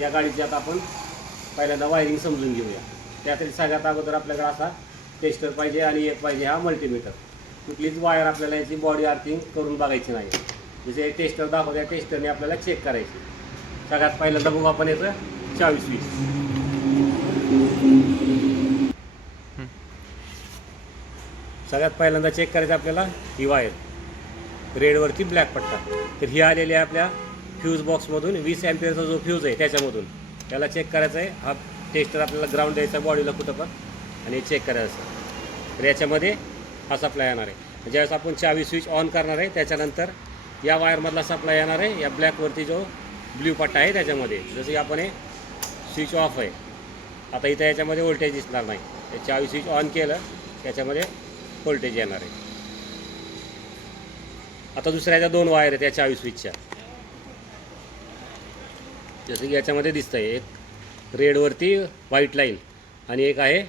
या गाडीची आता आपण पहिल्यांदा वायरिंग समजून घेऊया. त्यासाठी सगळ्यात अगोदर आपल्याकडे असा टेस्टर पाहिजे आणि एक पाहिजे हा मल्टीमीटर. कुठलीच वायर आपल्याला याची बॉडी आर्थिंग करून बघायची नाही. जसे टेस्टर दाखवतो त्या टेस्टरने आपल्याला चेक करायची. सगळ्यात पहिल्यांदा बघू आपण याचं 24 स्विच. सगळ्यात पहिल्यांदा चेक करायचं आपल्याला ही वायर, रेडवरती ब्लॅक पट्टा. तर ही आलेली आहे आपल्या फ्यूज बॉक्समधून 20 अँपिअरचा जो फ्यूज आहे त्याच्यामधून. त्याला चेक करायचं आहे. हा टेस्टर आपल्याला ग्राउंड द्यायचा बॉडीला कुठं पण आणि चेक करायचं. तर याच्यामध्ये हा सप्लाय येणार आहे. ज्यावेळेस आपण 24 स्विच ऑन करणार आहे त्याच्यानंतर या वायरमधला सप्लाय येणार आहे या ब्लॅकवरती जो ब्ल्यू पट्टा आहे त्याच्यामध्ये. जसं की आपण हे स्विच ऑफ आहे, आता इथं याच्यामध्ये व्होल्टेज दिसणार नाही. हे 24 स्विच ऑन केलं त्याच्यामध्ये व्होल्टेज येणार आहे. आता दुसऱ्याच्या 2 वायर आहेत या 24 स्विचच्या. जसं की याच्यामध्ये दिसतं आहे, एक रेडवरती व्हाईट लाईन आणि एक आहे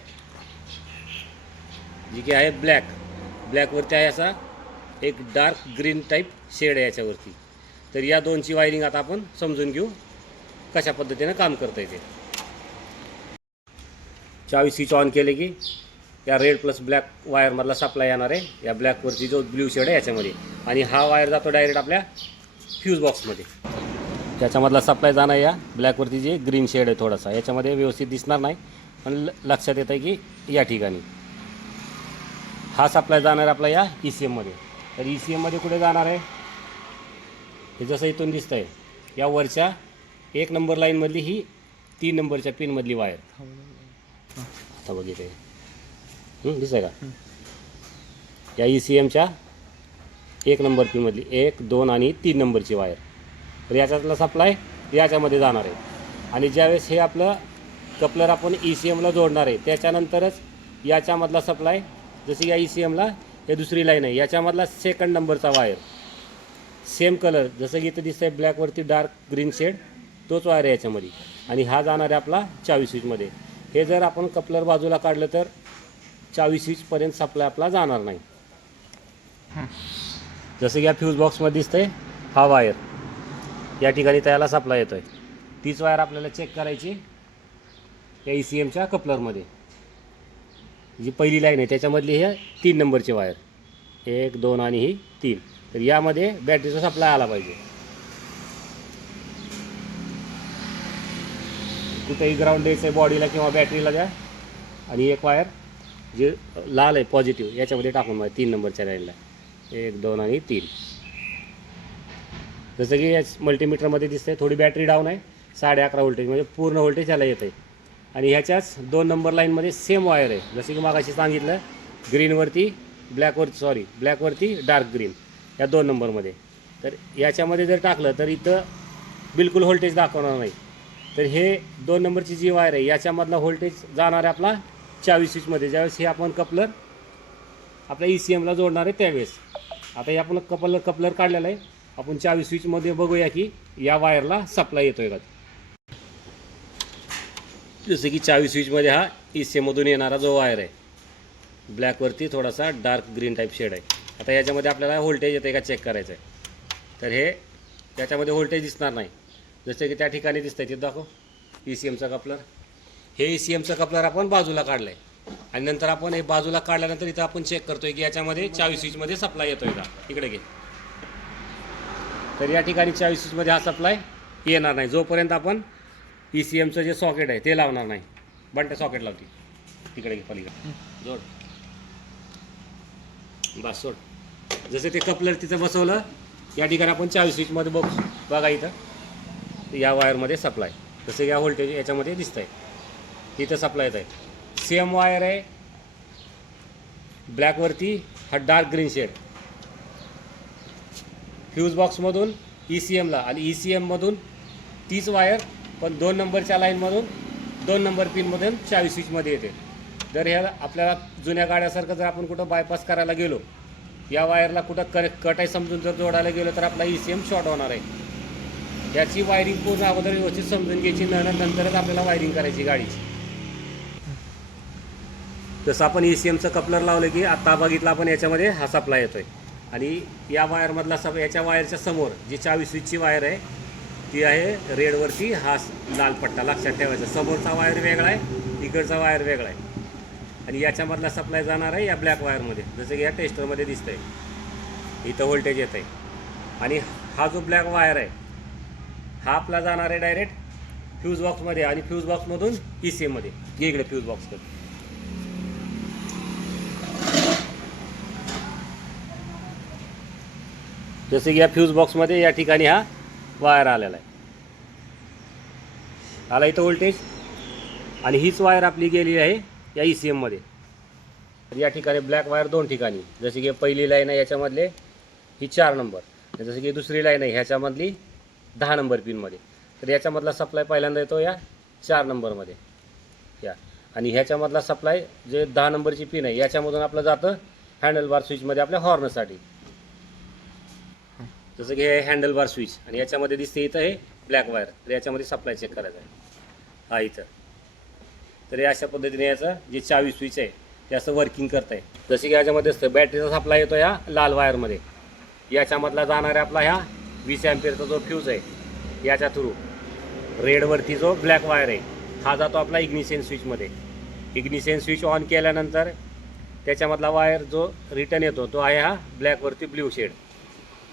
जी की आहे ब्लॅकवरती आहे असा एक डार्क ग्रीन टाईप शेड आहे याच्यावरती. तर या दोनची वायरिंग आता आपण समजून घेऊ कशा पद्धतीनं काम करता येते. 24 स्विच ऑन केले की या रेड प्लस ब्लॅक वायरमधला सप्लाय येणार आहे या ब्लॅकवरती जो ब्ल्यू शेड आहे याच्यामध्ये. आणि हा वायर जातो डायरेक्ट आपल्या फ्यूज बॉक्समध्ये. त्याच्यामधला सप्लाय जाणार या ब्लॅकवरती जे ग्रीन शेड आहे थोडासा याच्यामध्ये व्यवस्थित दिसणार नाही पण लक्षात येतं आहे की या ठिकाणी हा सप्लाय जाणार आपला या ECMमध्ये. तर ECMमध्ये कुठे जाणार आहे हे जसं इथून दिसतं आहे या वरच्या 1 नंबर लाईनमधली ही 3 नंबरच्या पिनमधली वायर. आता बघितलं दिसतं आहे का या ECMच्या 1 नंबर पिनमधली 1, 2 आणि 3 नंबरची वायर. तर याच्यातला सप्लाय याच्यामध्ये जाणार आहे. आणि ज्यावेळेस हे आपलं कपलर आपण ECMला जोडणार आहे त्याच्यानंतरच याच्यामधला सप्लाय, जसं या ECMला हे दुसरी लाईन आहे याच्यामधला 2nd नंबरचा वायर सेम कलर जसं की इथं दिसतं आहे ब्लॅकवरती डार्क ग्रीन शेड तोच वायर आहे याच्यामध्ये. आणि हा जाणार आहे आपला 24 स्विचमध्ये. हे जर आपण कपलर बाजूला काढलं तर 24 स्विचपर्यंत सप्लाय आपला जाणार नाही. जसं की या फ्यूज बॉक्समध्ये दिसतं आहे हा वायर या ठिकाणी त्याला सप्लाय येतो आहे. तीच वायर आपल्याला चेक करायची या ECMच्या कपलरमध्ये. जी पहिली लाईन आहे त्याच्यामधली हे 3 नंबरची वायर 1, 2 आणि ही 3. तर यामध्ये बॅटरीचा सप्लाय आला पाहिजे. कुठेही ग्राउंड द्यायचं आहे बॉडीला किंवा बॅटरीला द्या. आणि एक वायर जे लाल आहे पॉझिटिव्ह याच्यामध्ये टाकून पाहिजे 3 नंबरच्या लाईनला 1, 2 आणि 3. जसं की या मल्टीमीटरमध्ये दिसतं आहे थोडी बॅटरी डाऊन आहे 11.5 व्होल्टेज म्हणजे पूर्ण व्होल्टेज याला येत आहे. आणि ह्याच्याच 2 नंबर लाईनमध्ये सेम वायर आहे जसं की मागाशी सांगितलं ग्रीनवरती ब्लॅकवरती डार्क ग्रीन या 2 नंबरमध्ये. तर याच्यामध्ये जर टाकलं तर इथं बिलकुल व्होल्टेज दाखवणार नाही. तर हे 2 नंबरची जी वायर आहे याच्यामधला व्होल्टेज जाणार आहे आपला 24 स्विचमध्ये. ज्यावेळेस हे आपण कपलर आपल्या ECMला जोडणार आहे त्यावेळेस. आता हे आपण कपलर काढलेलं आहे. आपण 24 स्विचमध्ये बघूया की या वायरला सप्लाय येतो आहे का. जसं की 24 स्विचमध्ये हा ECMमधून येणारा जो वायर आहे ब्लॅकवरती थोडासा डार्क ग्रीन टाईप शेड आहे. आता याच्यामध्ये आपल्याला व्होल्टेज येतं आहे का चेक करायचं आहे. तर हे त्याच्यामध्ये व्होल्टेज दिसणार नाही जसं की त्या ठिकाणी दिसतं आहे. तिथं दाखव ECMचा कपलर. हे ECMचं कपलर आपण बाजूला काढलं आहे आणि नंतर आपण हे बाजूला काढल्यानंतर इथं आपण चेक करतो आहे की याच्यामध्ये 24 स्विचमध्ये सप्लाय येतो आहे का. इकडे घे. तर या ठिकाणी 24 स्विचमध्ये हा सप्लाय येणार नाही जोपर्यंत आपण ECMचं जे सॉकेट आहे ते लावणार नाही. बंट्या सॉकेट लावते तिकडे घे पलीकडे जोड बस सोड. जसं ते कपलर तिथं बसवलं या ठिकाणी आपण 24 स्विचमध्ये बघा इथं या वायरमध्ये सप्लाय जसं या व्होल्टेज याच्यामध्ये दिसतं आहे इथं सप्लाय येत आहे. सेम वायर आहे ब्लॅकवरती हा डार्क ग्रीन शेड फ्यूज बॉक्समधून ECMला आणि ECMमधून तीच वायर पण 2 नंबरच्या लाईनमधून 2 नंबर पिनमधून 24 स्विचमध्ये येते. जर ह्या आपल्याला जुन्या गाड्यासारखं जर आपण कुठं बायपास करायला गेलो या वायरला कुठं कट आहे समजून जर जोडायला गेलो तर आपला ECM शॉर्ट होणार आहे. याची वायरिंग पूर्ण अगोदर व्यवस्थित समजून घ्यायची नंतरच आपल्याला वायरिंग करायची गाडीची. जसं आपण ECMचं कपलर लावलं की आत्ता बघितलं आपण याच्यामध्ये हा सप्लाय येतो आहे. आणि या वायरमधला याच्या वायरच्या समोर जी 24 स्विचची वायर आहे ती आहे रेडवरती हा लाल पट्टा लक्षात ठेवायचा. समोरचा वायर वेगळा आहे, इकडचा वायर वेगळा आहे. आणि याच्यामधला सप्लाय जाणार आहे या ब्लॅक वायरमध्ये, जसं की या टेस्टरमध्ये दिसतं आहे. इथं व्होल्टेज येत आहे. आणि हा जो ब्लॅक वायर आहे हा आपला जाणार आहे डायरेक्ट फ्यूज बॉक्समध्ये, आणि फ्यूज बॉक्समधून ECM मध्ये. ये इकडे फ्यूज बॉक्सकडे. जसे की या फ्यूज बॉक्समध्ये या ठिकाणी हा वायर आलेला आहे. आला इथं व्होल्टेज, आणि हीच वायर आपली गेली आहे या ECM मध्ये. तर या ठिकाणी ब्लॅक वायर 2 ठिकाणी, जसे की पहिली लाईन आहे याच्यामधले ही 4 नंबर, जसं की दुसरी लाईन आहे ह्याच्यामधली 10 नंबर पिनमध्ये. तर याच्यामधला सप्लाय पहिल्यांदा येतो या 4 नंबरमध्ये या, आणि ह्याच्यामधला सप्लाय जे 10 नंबरची पिन आहे याच्यामधून आपलं जातं हँडल बार स्विचमध्ये आपल्या हॉर्नसाठी. जसं की हे हँडल बार स्विच, आणि याच्यामध्ये दिसते इथं हे ब्लॅक वायर. तर याच्यामध्ये सप्लाय चेक करायचा आहे हा इथं. तर हे अशा पद्धतीने याचं जे चावी स्विच आहे ते असं वर्किंग करत आहे. जसे की याच्यामध्ये असतं बॅटरीचा सप्लाय येतो या लाल वायरमध्ये. याच्यामधला जाणारा आपला ह्या 20 अँपिअरचा जो फ्यूज आहे याच्या थ्रू रेडवरती जो ब्लॅक वायर आहे हा जातो आपला इग्निशन स्विचमध्ये. इग्निशन स्विच ऑन केल्यानंतर त्याच्यामधला वायर जो रिटर्न येतो तो आहे हा ब्लॅकवरती ब्ल्यू शेड,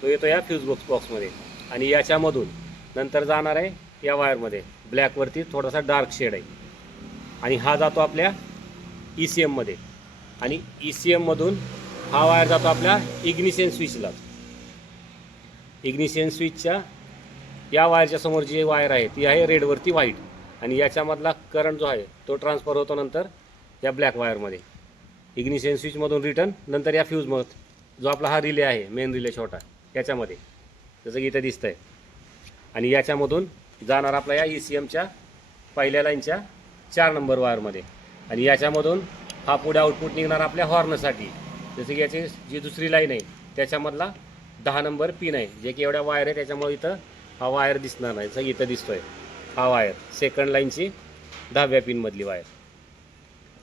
तो येतो या फ्यूज बॉक्समध्ये. आणि याच्यामधून नंतर जाणार आहे या वायरमध्ये ब्लॅकवरती थोडासा डार्क शेड आहे, आणि हा जातो आपल्या ECM मध्ये. आणि ECM मधून हा वायर जातो आपल्या इग्निशन स्विचला. इग्निशन स्विचच्या या वायरच्या समोर जी वायर आहे ती आहे रेडवरती व्हाईट, आणि याच्यामधला करंट जो आहे तो ट्रान्सफर होतो नंतर या ब्लॅक वायरमध्ये इग्निशन स्विचमधून रिटर्न नंतर या फ्यूजमध्ये जो आपला हा रिले आहे मेन रिले छोटा याच्यामध्ये, जसं की इथं दिसतं आहे. आणि याच्यामधून जाणार आपला या ECMच्या पहिल्या लाईनच्या 4 नंबर वायरमध्ये, आणि याच्यामधून हा पुढे आउटपुट निघणार आपल्या हॉर्नसाठी. जसं की याची जी दुसरी लाईन आहे त्याच्यामधला 10 नंबर पिन आहे, जे की एवढ्या वायर आहे त्याच्यामुळे इथं हा वायर दिसणार नाही. जसं इथं दिसतोय हा वायर सेकंड लाईनची 10व्या पिनमधली वायर.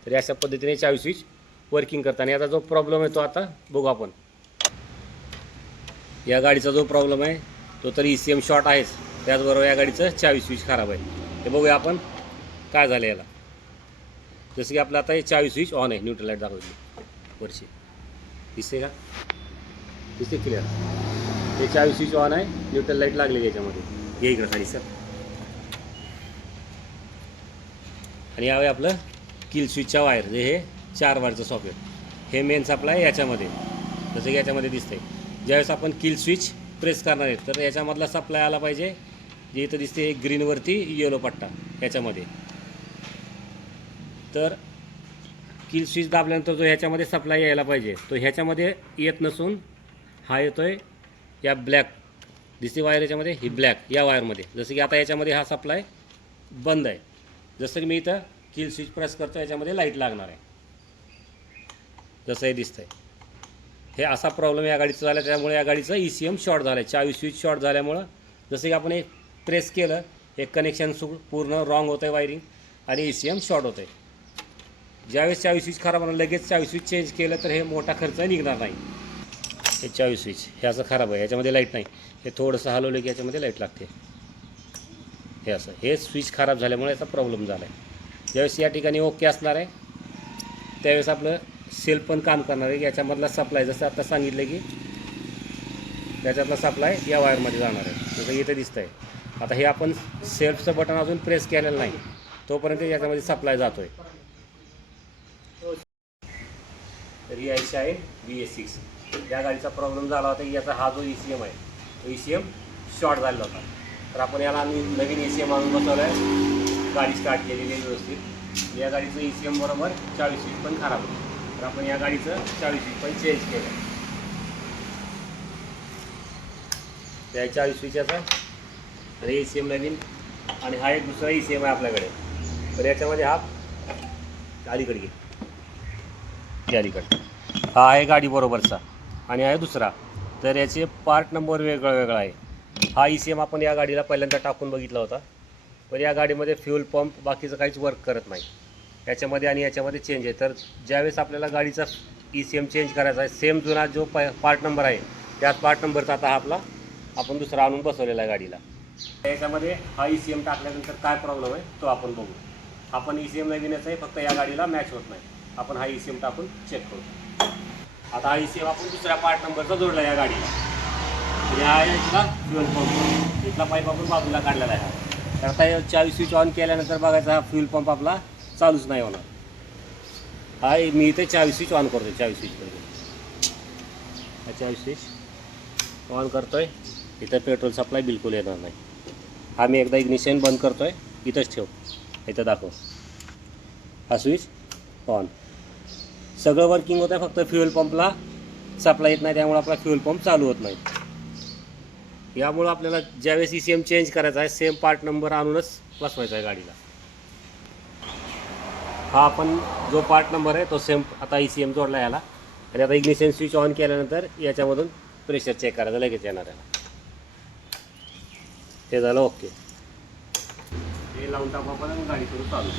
तर अशा पद्धतीने चावी स्विच वर्किंग करताना याचा जो प्रॉब्लेम आहे तो आता बघू आपण. या गाडीचा जो प्रॉब्लेम आहे तो तर ECM शॉर्ट आहेच, त्याचबरोबर या गाडीचं चावी स्विच खराब आहे. ते बघूया आपण काय झालं याला. जसं की आपलं आता हे चावी स्विच ऑन आहे, न्यूट्रल लाईट दाखवली वरची दिसते का, दिसते क्लिअर. हे चावी स्विच ऑन आहे, न्यूट्रल लाईट लागलेली याच्यामध्ये. हे इकडं खाली सर. आणि यावे आपलं किल स्विचच्या वायर, जे हे 4 वायरचं सॉकेट हे मेन सप्लाय याच्यामध्ये. जसं की याच्यामध्ये दिसतंय ज्यावेळेस आपण किल स्विच प्रेस करणार आहे तर याच्यामधला सप्लाय आला पाहिजे, जे इथं दिसते ग्रीनवरती येलो पट्टा याच्यामध्ये. तर किल स्विच दाबल्यानंतर जो ह्याच्यामध्ये सप्लाय यायला पाहिजे तो ह्याच्यामध्ये येत नसून हा येतोय या ब्लॅक दिसते वायर याच्यामध्ये, ही ब्लॅक या वायरमध्ये. जसं की आता याच्यामध्ये हा सप्लाय बंद आहे. जसं की मी इथं किल स्विच प्रेस करतो याच्यामध्ये लाईट लागणार आहे, जसं हे दिसतंय. हे असा प्रॉब्लेम या गाडीचा झाला, त्यामुळे या गाडीचं ECM शॉर्ट झालं आहे. चावी स्विच शॉर्ट झाल्यामुळं जसं की आपण एक प्रेस केलं एक कनेक्शन पूर्ण रॉंग होतं आहे वायरिंग, आणि ECM शॉर्ट होतं आहे. ज्यावेळेस चावी स्विच खराब होणार लगेच चावी स्विच चेंज केलं तर हे मोठा खर्च निघणार नाही. हे चावी स्विच हे असं खराब आहे, याच्यामध्ये लाईट नाही. हे थोडंसं हलवलं की याच्यामध्ये लाईट लागते. हे असं हे स्विच खराब झाल्यामुळे याचा प्रॉब्लेम झाला आहे. ज्यावेळेस या ठिकाणी ओके असणार आहे त्यावेळेस आपलं सेल्फ पण काम करणार आहे. याच्यामधला सप्लाय जसं आता सांगितलं की त्याच्यातला सप्लाय या वायरमध्ये जाणार आहे, जसं इथं दिसतं आहे. आता हे आपण सेल्फचं बटन अजून प्रेस केलेलं नाही, तोपर्यंत याच्यामध्ये सप्लाय जातो आहे. तर ही आहे BS6. या गाडीचा प्रॉब्लेम झाला होता की याचा हा जो ECM आहे तो ECM शॉर्ट झालेला होता. तर आपण याला आम्ही नवीन ECM आणून बसवलं आहे, गाडी स्टार्ट केलेली आहे व्यवस्थित. या गाडीचं ECM बरोबर चावी स्विच पण खराब होतं, तर आपण या गाडीचं चावी स्विच पण चेंज केलं. त्या चावी स्विच याचा आणि ECM नवीन, आणि हा एक दुसरा ECM आहे आपल्याकडे. तर याच्यामध्ये हा अलीकडे अलीकडे हा आहे गाडी बरोबरचा, आणि आहे दुसरा. तर याचे पार्ट नंबर वेगळा आहे. हा ECM आपण या गाडीला पहिल्यांदा टाकून बघितला होता, पण या गाडीमध्ये फ्यूल पंप बाकीचं काहीच वर्क करत नाही याच्यामध्ये, आणि याच्यामध्ये चेंज आहे. तर ज्यावेळेस आपल्याला गाडीचा ECM चेंज करायचा आहे, सेम जुना जो पार्ट नंबर आहे त्याच पार्ट नंबरचा आता हा आपला आपण दुसरा आणून बसवलेला आहे गाडीला. याच्यामध्ये हा ECM टाकल्यानंतर काय प्रॉब्लेम आहे तो आपण बघू. आपण ECM नवीनच आहे, फक्त या गाडीला मॅच होत नाही. आपण हा ECM टाकून चेक करू. आता हा ECM आपण दुसऱ्या पार्ट नंबरचा जोडला या गाडीला. आणि हा इथला फ्युएल पंप, इथला पाईप आपण बाजूला काढलेला आहे. तर आता चावी स्विच ऑन केल्यानंतर बघायचा हा फ्युएल पंप आपला चालूच नाही होणार. हा मी इथे चावी स्विच ऑन करतो. चावी स्विच करतो, हा चावी स्विच ऑन करतोय. इथं पेट्रोल सप्लाय बिलकुल येणार नाही. हा मी एकदा इग्निशन बंद करतोय. इथंच ठेव, इथं दाखव. हा स्विच ऑन, सगळं वर्किंग होतं आहे, फक्त फ्युएल पंपला सप्लाय येत नाही, त्यामुळे आपला फ्युएल पंप चालू होत नाही. यामुळं आपल्याला ज्यावेळेस ECM चेंज करायचा आहे सेम पार्ट नंबर आणूनच बसवायचा आहे गाडीला. हा आपण जो पार्ट नंबर आहे तो सेम आता ECM जोडला याला. आणि आता इग्निशन स्विच ऑन केल्यानंतर याच्यामधून प्रेशर चेक करायचं लगेच येणार आहे. ते झालं ओके. हे लावून टाकू आपण, गाडी करू चालू.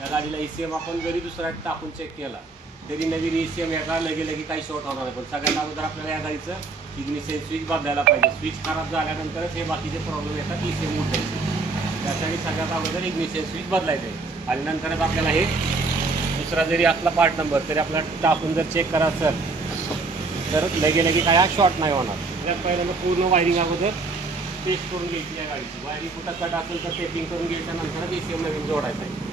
या गाडीला ECM आपण जरी दुसरा टाकून चेक केला तरी नवीन ECM याचा लगे काही शॉर्ट होणार आहे. पण सगळ्यात अगोदर आपल्याला या गाडीचं इग्निशन स्विच बदलायला पाहिजे. स्विच खराब झाल्यानंतरच हे बाकीचे प्रॉब्लेम येतात ECM उठायचे. त्यासाठी सगळ्यात अगोदर इग्निशन स्विच बदलायचं आहे. आणि नंतरच आपल्याला हे दुसरा जरी असला पार्ट नंबर तरी आपल्याला टाकून जर चेक करायचं असेल तर लगे काय हा शॉर्ट नाही होणार. त्यात पहिल्यांदा पूर्ण वायरिंग अगोदर टेस्ट करून घ्यायची या गाडीची. वायरिंग कुठं कट असेल तर टेपिंग करून घ्यायच्या, नंतरच ECM नवीन जोडायचं आहे.